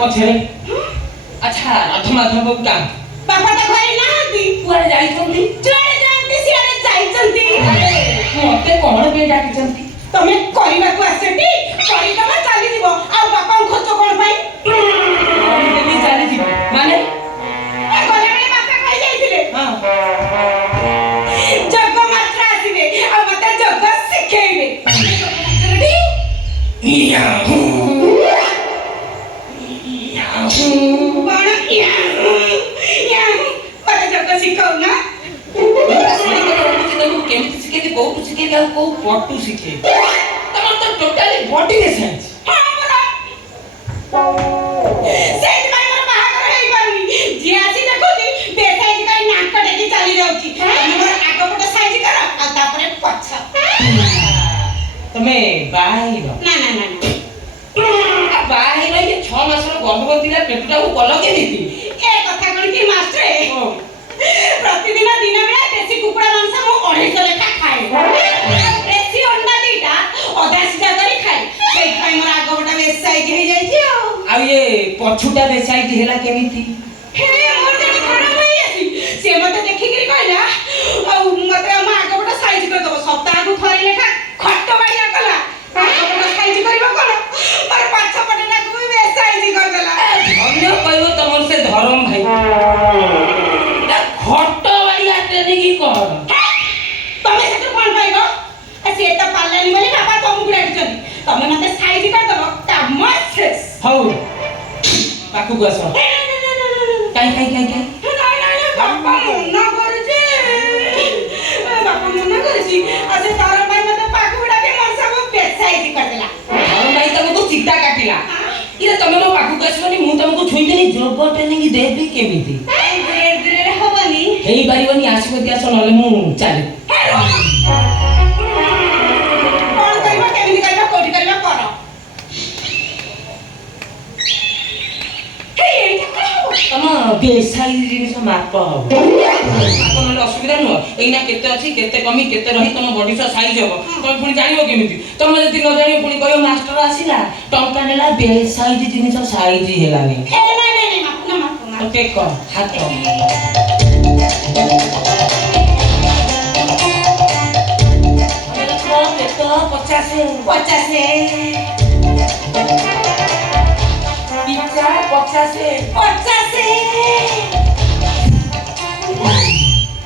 पछरे अच्छा आठ माधव का बापा तो घरे नाहंती कुआरे जाइछंती जुआरे जानती सियारे जाइछंती मते कोन पे डाकिछंती तमे करिबा को आसेटी करि दबा चली जीवो आ बापा खर्च कोन पाई हम देबी चली जीवो माने ए गले बेले बापा कहि जाइथिले हां जग मात्रा आसीबे आ मते जग सिखेइबे याहू बड़ा याहू मते जग सिखाउ ना केमिति सिखे दे बहुत सिखे दे को पटू सिखे तमन तो टोटली बॉडी रे सेंस हां बड़ा सेट भाई मोर बाहागर हेई पारुनी जे आसी देखुची बेसाई काई नाक टेकी चली जाउची तमे आगो पटे साइज कर आ तापरे पछ तमे बाही रो ना ना ना आ बाही रो ये 6 मास रो गर्भवती ला पेटुटा को कल के देती ए कथा कोन की मास्टर प्रतिदिन दिन बेला देसी कुकुड़ा मांस मु 250 लेखा खाए देसी अंडा दीटा अधा सीधा करी खाए सेई खाई मोर आगो बटा बेस साइज हे जाई छी आ ये पछुटा बेसाई हेला केमिति हे मोर जने खराब होई आसी से मते देखि करी कहला आ मते हम आगो बटा साइज कर दबो सप्ताह को थरी लेखा खट्ट बाड़िया कला आगो बटा साइज करबो कोन पर पाछ पटे ना को बेस साइज कर देला धन्य कहबो तमर से धर्म भाई खट्ट बाड़िया ट्रेनिंग की कर तमे सेटु कोन पाइबो आ से त पालेनी बोली बापा तुमକୁ डाकिचनी तमे मते साइज कर दबो काम शेष हौ पाकु आस काई बापा मना करजे बापा मना करछि आ से तार भाई मते पाकु डाके मोर सब बेस साइज कर देला धर्म भाई तुमको चिट्टा काटिला इरे तमे मो पाकु आसबनी मु तुमको छुइबेनी जॉब ट्रेनिंग देबी केमिति धीरे धीरे होबनी हेई बारीबनी आसीबती आस नले मु चाले कोन करबो केमिति करबो कोठी करबो कर हे एटा कहो तम बेसाई जिनिस माप हो आपन असुविधा न एइना केते अछि केते कमी केते रही तम बॉडी सा साइज हो तम पुनी जानिबो केमिति तम जति न जानिबो पुनी कहियो मास्टर आसीला टंका नेला बेसाई जिनिस साइज हेलानी ए नहीं मापुना ओके कर हाथ तो 50 पिज्जा 50